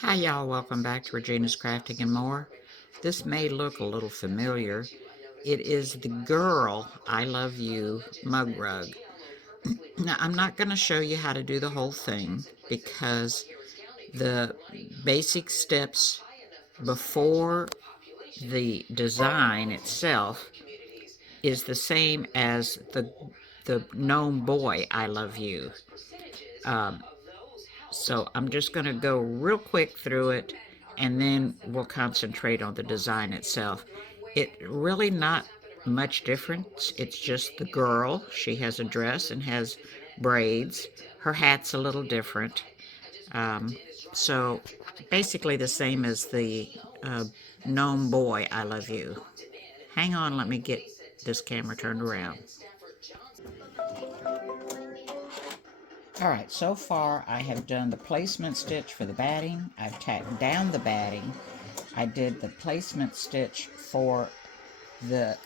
Hi y'all, welcome back to Regina's Crafting and More. This may look a little familiar. It is the Girl I Love You mug rug. Now I'm not going to show you how to do the whole thing because the basic steps before the design itself is the same as the Gnome Boy I Love You. Um, So I'm just going to go real quick through it and then we'll concentrate on the design itself. It really not much difference. It's just the girl. She has a dress and has braids. Her hat's a little different. Um, so basically the same as the Gnome Boy I Love You. Hang on, let me get this camera turned around. Alright, so far I have done the placement stitch for the batting. I've tacked down the batting. I did the placement stitch for the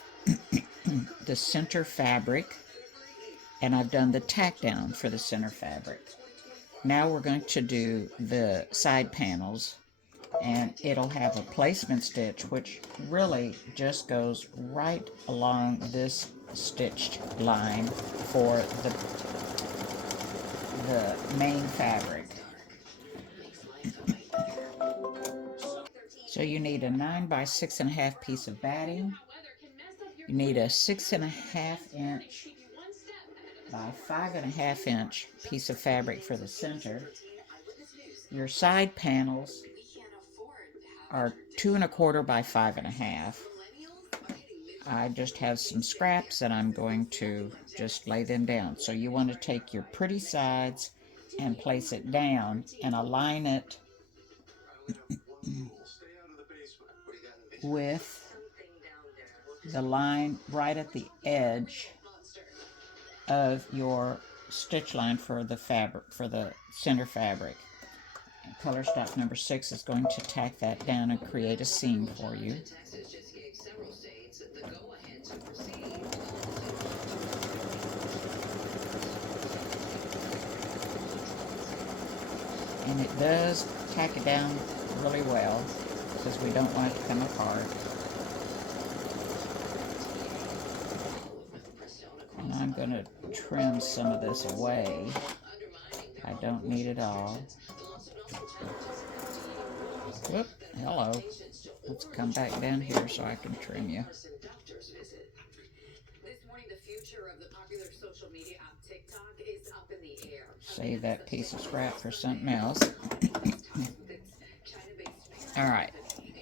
the center fabric, and I've done the tack down for the center fabric. Now we're going to do the side panels, and it'll have a placement stitch which really just goes right along this stitched line for the main fabric. So you need a 9 by 6.5 piece of batting. You need a 6.5 inch by 5.5 inch piece of fabric for the center. Your side panels are 2.25 by 5.5. I just have some scraps and I'm going to just lay them down. So you want to take your pretty sides and place it down and align it with the line right at the edge of your stitch line for the fabric, for the center fabric. And color stop number 6 is going to tack that down and create a seam for you. And it does tack it down really well because we don't want it to come apart. And I'm going to trim some of this away. I don't need it all. Whoop, hello. Let's come back down here so I can trim you. Save that piece of scrap for something else. Alright,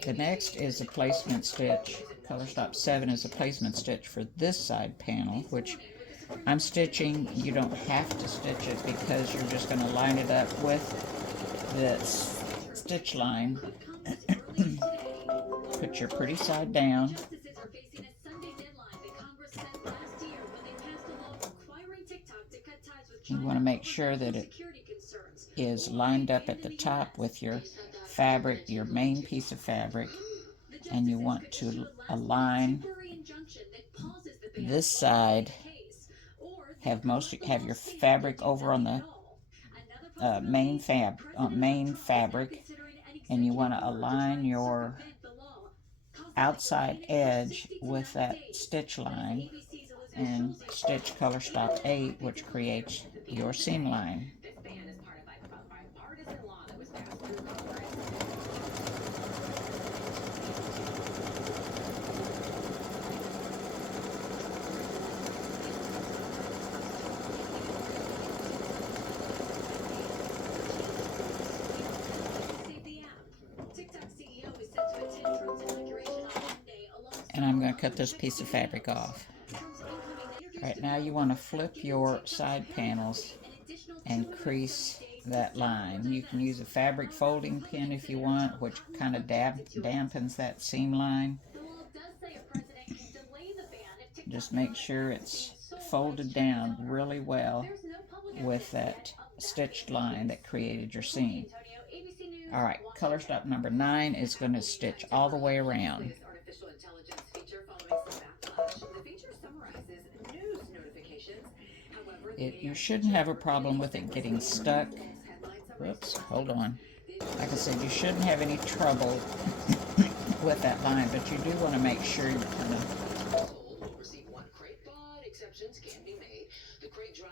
the next is a placement stitch. Color stop 7 is a placement stitch for this side panel, which I'm stitching. You don't have to stitch it because you're just going to line it up with this stitch line. Put your pretty side down. You want to make sure that it is lined up at the top with your fabric, your main piece of fabric, and you want to align this side. Have your fabric over on the main fabric, and you want to align your outside edge with that stitch line and stitch color stop 8, which creates your seam line. And I'm going to cut this piece of fabric off. Right now you want to flip your side panels and crease that line. You can use a fabric folding pin if you want, which kind of dampens that seam line. Just make sure it's folded down really well with that stitched line that created your seam. Alright, color stop number 9 is going to stitch all the way around. You shouldn't have a problem with it getting stuck. Whoops, hold on. Like I said, you shouldn't have any trouble with that line, but you do want to make sure you kind of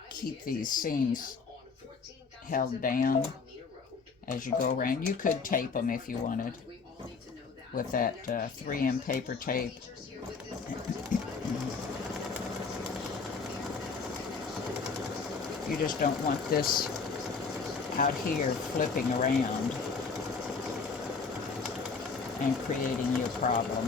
keep these seams held down as you go around. You could tape them if you wanted with that 3M paper tape. You just don't want this out here flipping around and creating you a problem.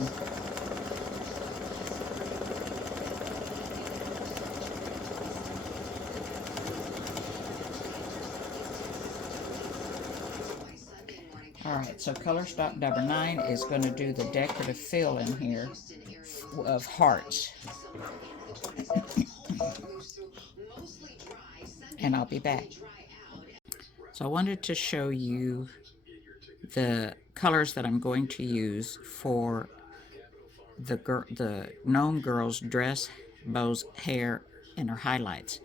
Alright, so color stock number 9 is going to do the decorative fill in here of hearts. And I'll be back. So I wanted to show you the colors that I'm going to use for the Gnome girl's dress, bows, hair, and her highlights.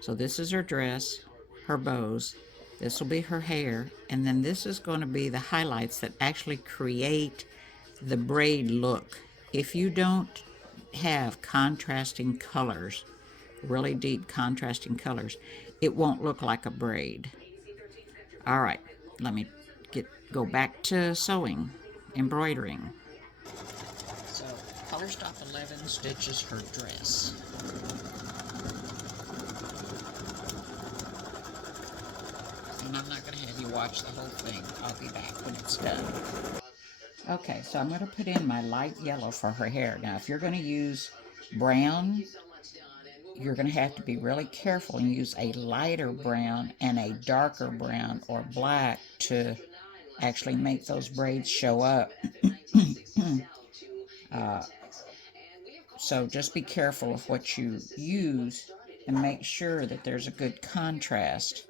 So this is her dress, her bows, this will be her hair, and then this is going to be the highlights that actually create the braid look. If you don't have contrasting colors, really deep contrasting colors, it won't look like a braid. Alright, let me go back to sewing, embroidering. So, color stock 11 stitches her dress. And I'm not going to have you watch the whole thing. I'll be back when it's done. Okay, so I'm going to put in my light yellow for her hair. Now, if you're going to use brown, you're going to have to be really careful and use a lighter brown and a darker brown or black to actually make those braids show up. So just be careful of what you use and make sure that there's a good contrast.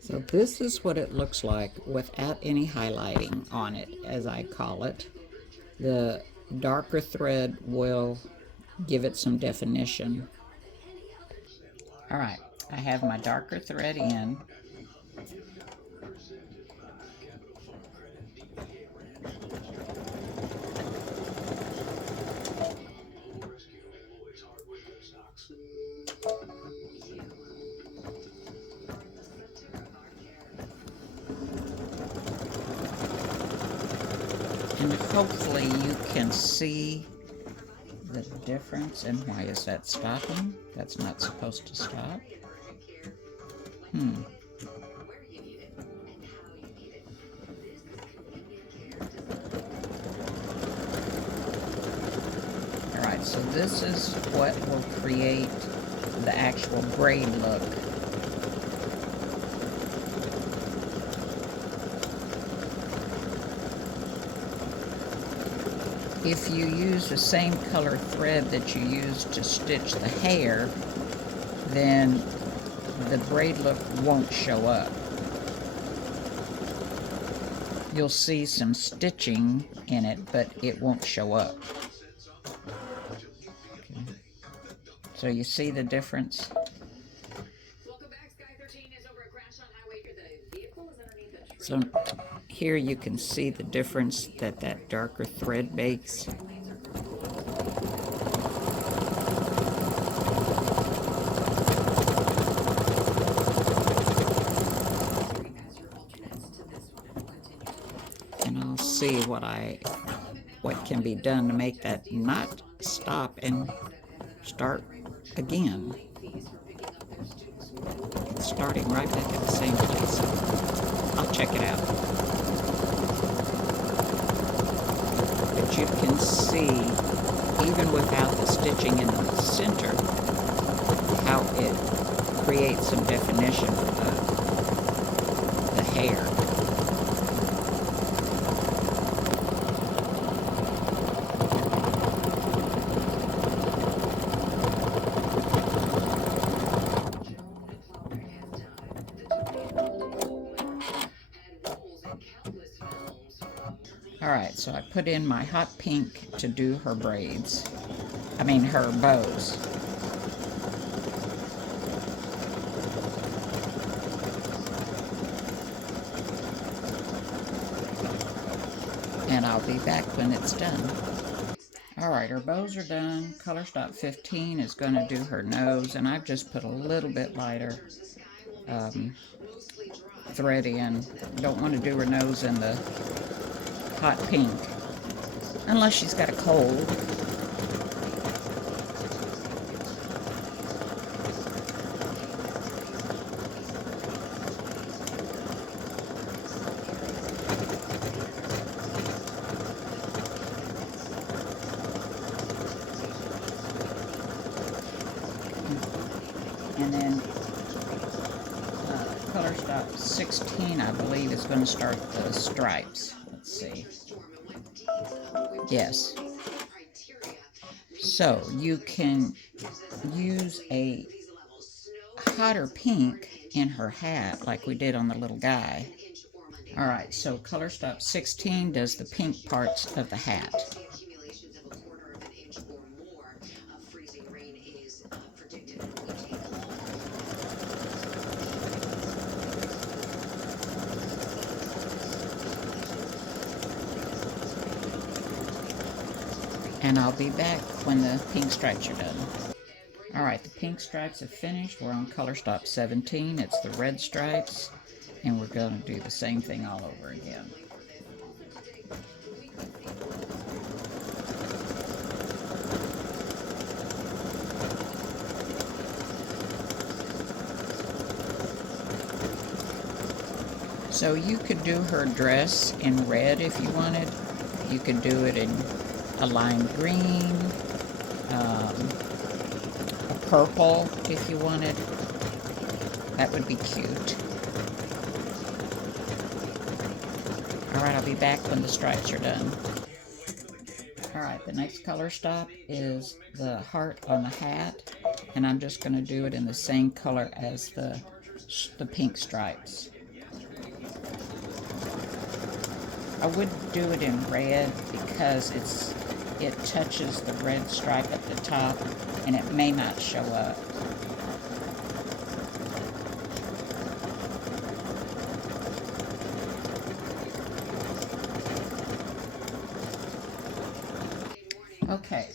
So this is what it looks like without any highlighting on it, as I call it. The darker thread will give it some definition. Alright, I have my darker thread in. And hopefully you can see the difference. And why is that stopping? That's not supposed to stop. Alright, so this is what will create the actual braid look. If you use the same color thread that you use to stitch the hair, then the braid look won't show up. You'll see some stitching in it, but it won't show up. Okay. So you see the difference? So here you can see the difference that that darker thread makes. And I'll see what can be done to make that not stop and start again. It's starting right back at the same place. I'll check it out. But you can see, even without the stitching in the center, how it creates some definition for the hair. Alright, so I put in my hot pink to do her braids. I mean her bows. and I'll be back when it's done. Alright, her bows are done. Color Stop 15 is going to do her nose, and I've just put a little bit lighter thread in. Don't want to do her nose in the hot pink, unless she's got a cold. And then Color Stop 16, I believe, is going to start the stripes. Let's see. Yes. So you can use a hotter pink in her hat like we did on the little guy. Alright, so Color Stop 16 does the pink parts of the hat. And I'll be back when the pink stripes are done. Alright, the pink stripes have finished. We're on Color Stop 17. It's the red stripes. And we're going to do the same thing all over again. So you could do her dress in red if you wanted. You could do it in a lime green, a purple if you wanted. That would be cute. Alright, I'll be back when the stripes are done. Alright, the next color stop is the heart on the hat, and I'm just going to do it in the same color as the pink stripes. I would do it in red because it touches the red stripe at the top and it may not show up. Okay,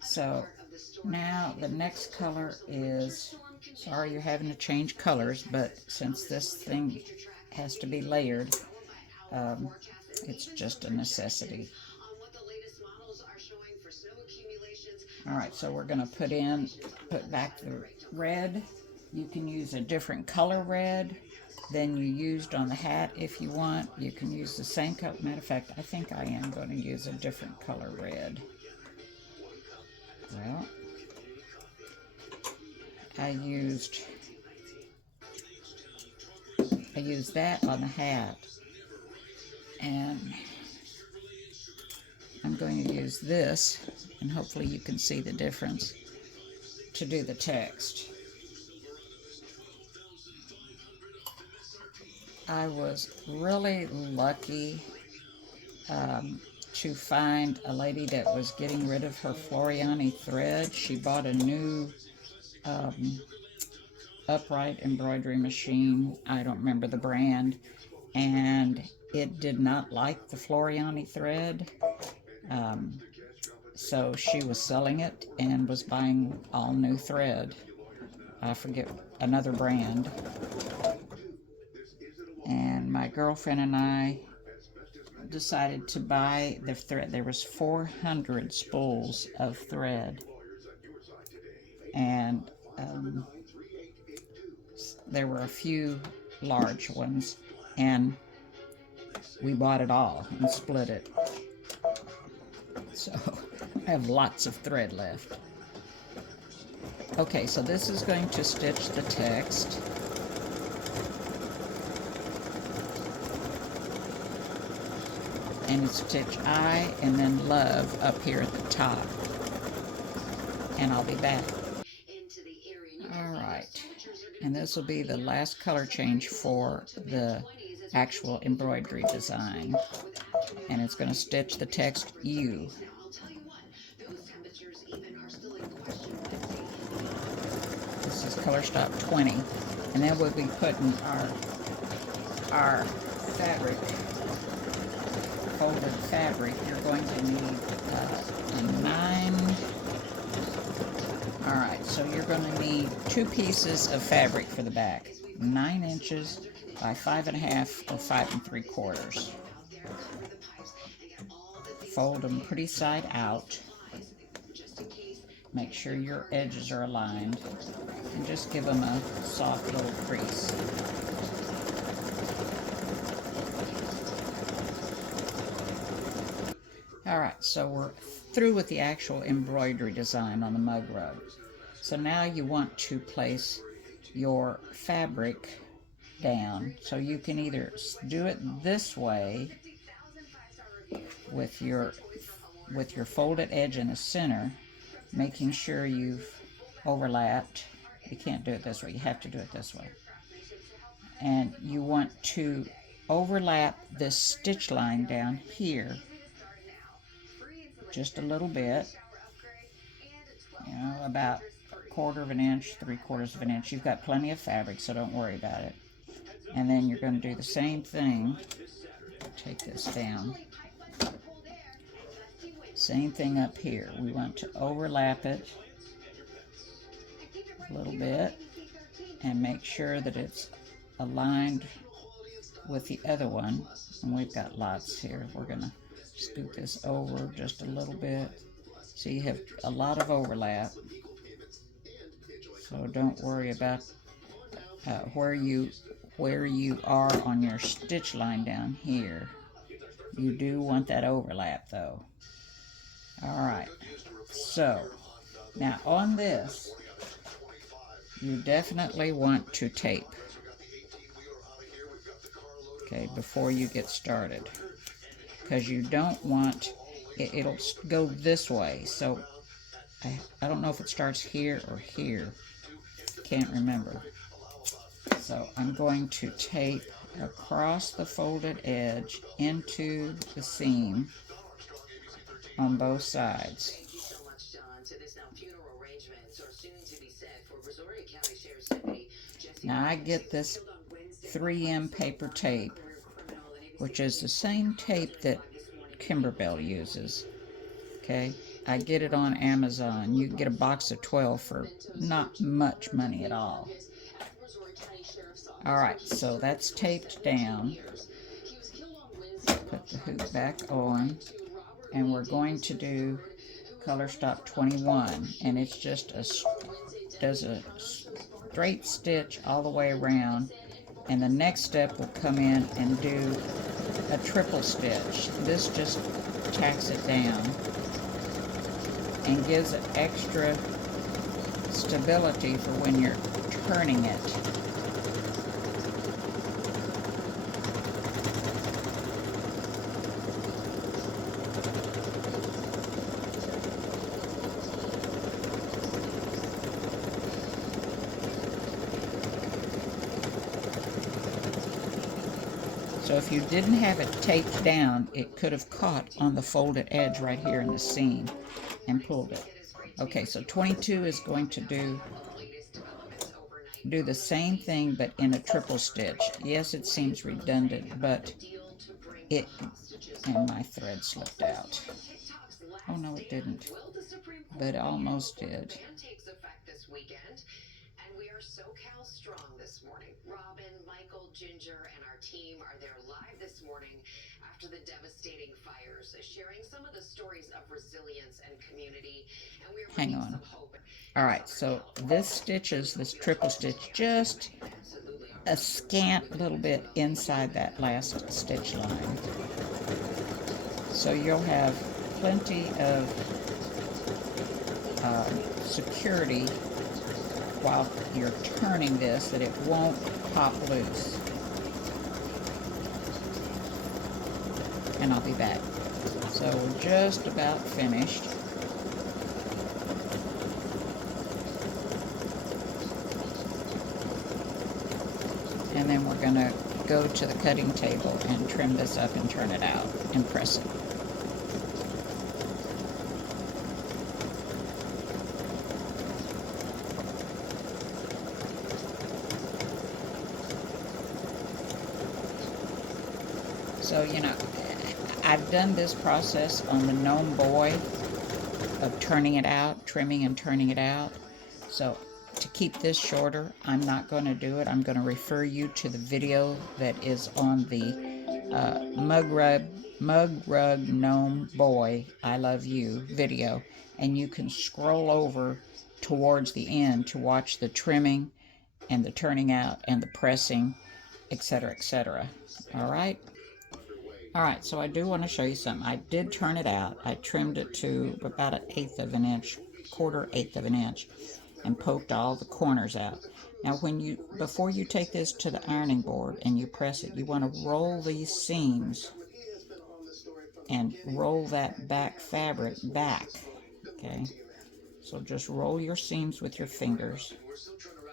so now the next color is, sorry you're having to change colors, but since this thing has to be layered, it's just a necessity. Alright, so we're going to put back the red. You can use a different color red than you used on the hat if you want. You can use the same color. Matter of fact, I think I am going to use a different color red. Well, I used that on the hat, and I'm going to use this, and hopefully you can see the difference, to do the text. I was really lucky to find a lady that was getting rid of her Floriani thread. She bought a new upright embroidery machine. I don't remember the brand, and it did not like the Floriani thread. So she was selling it and was buying all new thread. I forget another brand. And my girlfriend and I decided to buy the thread. There was 400 spools of thread, and there were a few large ones, and we bought it all and split it. So I have lots of thread left. Okay, so this is going to stitch the text. And it's stitch I and then love up here at the top. And I'll be back. Alright, and this will be the last color change for the actual embroidery design. And it's going to stitch the text U. This is color stop 20. And then we'll be putting our fabric folded fabric, you're going to need a 9. Alright, so you're going to need 2 pieces of fabric for the back. 9 inches by 5.5 or 5 3/4. Fold them pretty side out. Make sure your edges are aligned. And just give them a soft little crease. Alright, so we're through with the actual embroidery design on the mug rug. So now you want to place your fabric down. So you can either do it this way with your folded edge in the center, making sure you've overlapped. You can't do it this way, you have to do it this way. And you want to overlap this stitch line down here just a little bit, you know, about 1/4 inch, 3/4 inch. You've got plenty of fabric, so don't worry about it. And then you're going to do the same thing. Take this down. Same thing up here. We want to overlap it a little bit and make sure that it's aligned with the other one. And we've got lots here. We're going to scoot this over just a little bit. So you have a lot of overlap. So don't worry about where you are on your stitch line down here. You do want that overlap though. Alright, so now on this you definitely want to tape, okay, before you get started, because you don't want it'll go this way. So I don't know if it starts here or here, can't remember. So I'm going to tape across the folded edge into the seam on both sides. Now I get this 3M paper tape, which is the same tape that Kimberbell uses. Okay, I get it on Amazon. You can get a box of 12 for not much money at all. Alright, so that's taped down. Put the hoop back on. And we're going to do color stop 21. And it's just does a straight stitch all the way around. And the next step will come in and do a triple stitch. This just tacks it down and gives it extra stability for when you're turning it. So if you didn't have it taped down, it could have caught on the folded edge right here in the seam and pulled it. Okay, so 22 is going to do the same thing but in a triple stitch. Yes, it seems redundant, but and my thread slipped out. Oh no, it didn't, but it almost did. We are SoCal strong this morning. Robin, Michael, Ginger, and our team are there live this morning after the devastating fires, sharing some of the stories of resilience and community. And we're bringing some hope. All right, so this stitches, this triple stitch, just a scant little bit inside that last stitch line. So you'll have plenty of security while you're turning this, that it won't pop loose. And I'll be back. So we're just about finished. And then we're going to go to the cutting table and trim this up and turn it out and press it. So, you know, I've done this process on the Gnome Boy of turning it out, trimming and turning it out. So to keep this shorter, I'm not going to do it. I'm going to refer you to the video that is on the Mug Rug Gnome Boy I Love You video, and you can scroll over towards the end to watch the trimming and the turning out and the pressing, etc., etc. All right. All right, so I do want to show you something. I did turn it out. I trimmed it to about 1/8 of an inch, 1/4 of an inch, and poked all the corners out. Now, before you take this to the ironing board and you press it, you want to roll these seams and roll that back fabric back. Okay, so just roll your seams with your fingers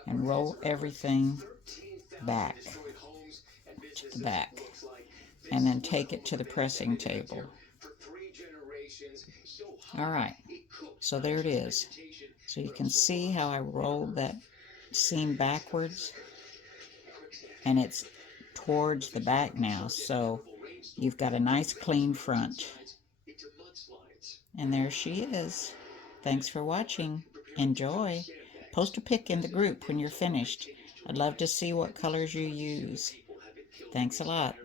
and roll everything back to the back, and then take it to the pressing table. All right, so there it is. So you can see how I rolled that seam backwards, and it's towards the back now, so you've got a nice clean front. And there she is. Thanks for watching. Enjoy. Post a pic in the group when you're finished. I'd love to see what colors you use. Thanks a lot.